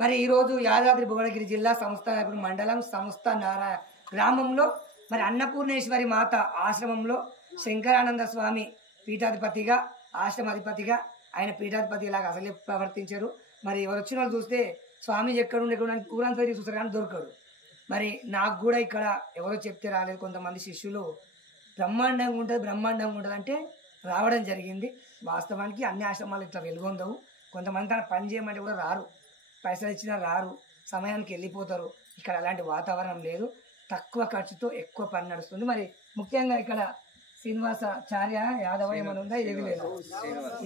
మరి ఈరోజు యాదాద్రి భువనగిరి జిల్లా సంస్థానపురం మండలం సంస్థ గ్రామంలో మరి అన్నపూర్ణేశ్వరి మాత ఆశ్రమంలో శంకరానంద స్వామి పీఠాధిపతిగా ఆశ్రమాధిపతిగా ఆయన పీఠాధిపతి ఇలాగ అసలే ప్రవర్తించారు. మరి ఎవరు వచ్చిన వాళ్ళు చూస్తే స్వామి ఎక్కడుండి ఊరంతా తిరిగి చూస్తారు కానీ దొరకడు. మరి నాకు కూడా ఇక్కడ ఎవరో చెప్తే రాలేదు, కొంతమంది శిష్యులు బ్రహ్మాండంగా ఉంటుంది అంటే రావడం జరిగింది. వాస్తవానికి అన్ని ఆశ్రమాలు ఇట్లా వెలుగొందవు. కొంతమంది తన పని చేయమంటే కూడా రారు, పైసలు ఇచ్చినా రారు, సమయానికి వెళ్ళిపోతారు. ఇక్కడ అలాంటి వాతావరణం లేదు, తక్కువ ఖర్చుతో ఎక్కువ పని నడుస్తుంది. మరి ముఖ్యంగా ఇక్కడ శ్రీనివాసాచార్య యాదవ ఏమైనా ఉందా? ఏది లేదు,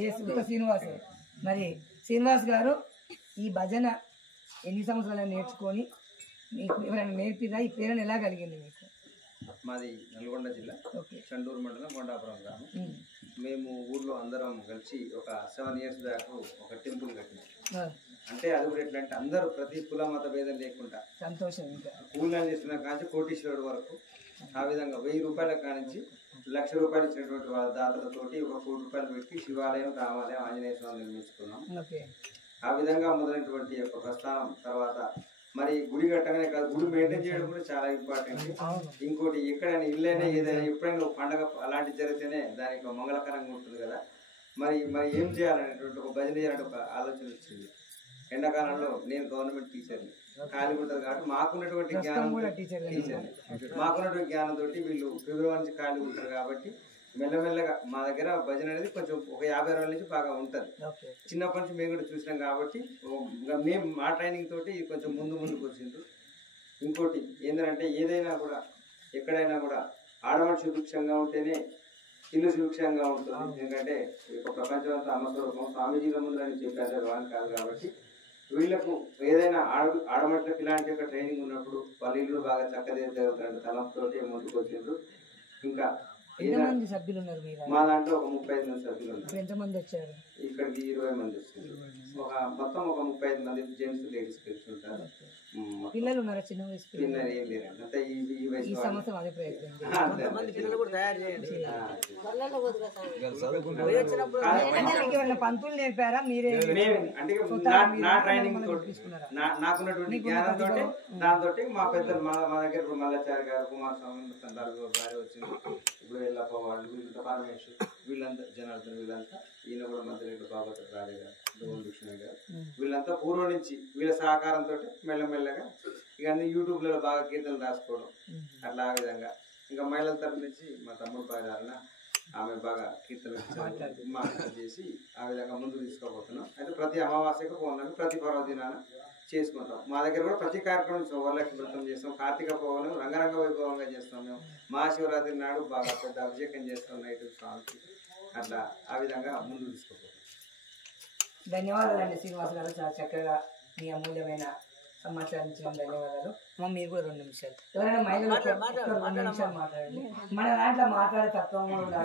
ఏ శ్రీనివాస. మరి శ్రీనివాస్ గారు ఈ భజన ఎన్ని సంవత్సరాలు నేర్చుకొని మీకు ఎవరైనా నేర్పిరా? ఈ పేరుని ఎలా కలిగింది మీకు? మాది నల్గొండ జిల్లా చండూరు మండలం కొండాపురం గ్రామం. మేము ఊర్లో అందరం కలిసి ఒక 7 years బ్యాక్ ఒక టెంపుల్ కట్టినాం. అంటే అది కూడా ఎట్లా అంటే అందరూ ప్రతి కుల మత భేదం లేకుండా సంతోషం, కూలీలు చేస్తున్న కాంచి కోటీశ్వరుడు వరకు ఆ విధంగా 1000 రూపాయల కానించి 1,00,000 రూపాయలు ఇచ్చినటువంటి వాళ్ళ దాతలతోటి ఒక 1 కోటి రూపాయలు పెట్టి శివాలయం, రామాలయం, ఆంజనేయ స్వామి నిర్మించుకున్నాం. ఆ విధంగా మొదలైనటువంటి యొక్క ప్రస్థానం తర్వాత మరి గుడి కట్టగానే కాదు, గుడి మెయింటైన్ చేయడం కూడా చాలా ఇంపార్టెంట్. ఇంకోటి ఎక్కడైనా ఇల్లైనా ఏదైనా ఎప్పుడైనా పండగ అలాంటివి జరిగితేనే దానికి మంగళకరంగా ఉంటుంది కదా. మరి ఏం చేయాలనేటువంటి ఒక భజన చేయాలంటే ఒక ఆలోచన వచ్చింది. ఎండాకాలంలో నేను గవర్నమెంట్ టీచర్ని, ఖాళీ ఉంటుంది కాబట్టి మాకున్నటువంటి జ్ఞానంతో వీళ్ళు ఫిబ్రవరి నుంచి ఖాళీ ఉంటారు కాబట్టి మెల్లమెల్లగా మా దగ్గర భజన అనేది కొంచెం ఒక 50 రోజుల నుంచి బాగా ఉంటుంది. చిన్నప్పటి నుంచి మేము కూడా చూసినాం కాబట్టి మేము మా ట్రైనింగ్ తోటి కొంచెం ముందుకు వచ్చిండ్రు. ఇంకోటి ఏంటంటే ఏదైనా కూడా ఎక్కడైనా కూడా ఆడమనిషి సుభిక్షంగా ఉంటేనే ఇల్లు సుభిక్షంగా ఉంటుంది. ఎందుకంటే ఒక ప్రపంచం అంతా అమ్మస్వరూపం స్వామీజీల ముందు అని చెప్పేది వాళ్ళు కాదు కాబట్టి వీళ్ళకు ఏదైనా ఆడమనుషులకు ఇలాంటి ఒక ట్రైనింగ్ ఉన్నప్పుడు వాళ్ళ ఇల్లు బాగా చక్కదిద్దుతారు తలంతోటి ముందుకు వచ్చిండ్రు. ఇంకా ఎంతమంది సభ్యులు ఉన్నారు మా దాంట్లో ఒక 35 మంది సభ్యులు ఉన్నారు. ఎంతమంది వచ్చారు ఇక్కడికి? 20 మంది వచ్చారు. మొత్తం ఒక 35 మంది జెంట్స్ లేడీస్ కలిసి ఉంటారు. పిల్లలు ఉన్నారా? చిన్న వయసు పిల్లలు ఏం లేరండి, అంతా ఈ సంవత్సరం అదే ప్రయత్నం. పంతులు నేర్పారా మీరే? అంటే నా ట్రైనింగ్ తోటి నాకున్నటువంటి జ్ఞానంతో దాంతో మా పెద్దలు మా దగ్గర ఇప్పుడు మల్లాచారి గారు, కుమారస్వామి భార్య వచ్చింది, ఇప్పుడు వెళ్ళప్ప వాళ్ళు, వీళ్ళంతా పరమేశ్వర్, వీళ్ళంతా జనార్దన్, వీళ్ళంతా ఈయన కూడా మధ్యలో బాబా రాజే గారు, లక్ష్మణ్ గారు, వీళ్ళంతా పూర్వం నుంచి వీళ్ళ సహకారంతో మెల్లమెల్లగా ఇక అన్ని యూట్యూబ్లలో బాగా కీర్తనలు రాసుకోవడం అట్లా ఆ విధంగా. ఇంకా మహిళల తరఫు నుంచి మా తమ్ముడు పాడాలన్న ఆమె బాగా కీర్తనలు మాట్లాడి చేసి ఆ విధంగా ముందుకు తీసుకోబోతున్నాం. అయితే ప్రతి అమావాస్యకు పౌర్ణమి, ప్రతి పర్వదినాన చేసుకుంటాం. మా దగ్గర కూడా ప్రతి కార్యక్రమం వరలక్ష్మి వ్రతం చేస్తాం, కార్తీక పౌర్ణమి రంగరంగ వైభవంగా చేస్తాం. మేము మహాశివరాత్రి నాడు బాగా పెద్ద అభిషేకం చేస్తాం నైట్ స్వామికి. అట్లా ఆ విధంగా ముందుకు తీసుకోబోతున్నాం. ధన్యవాదాలండి శ్రీనివాస్ గారు, చాలా చక్కగా మీ అమూల్యమైన సమాచారం ఇచ్చిన ధన్యవాదాలు. మీరు కూడా 2 నిమిషాలు ఎవరైనా మహిళలు 2 నిమిషాలు మాట్లాడండి. మన దాంట్లో మాట్లాడే తత్వం కూడా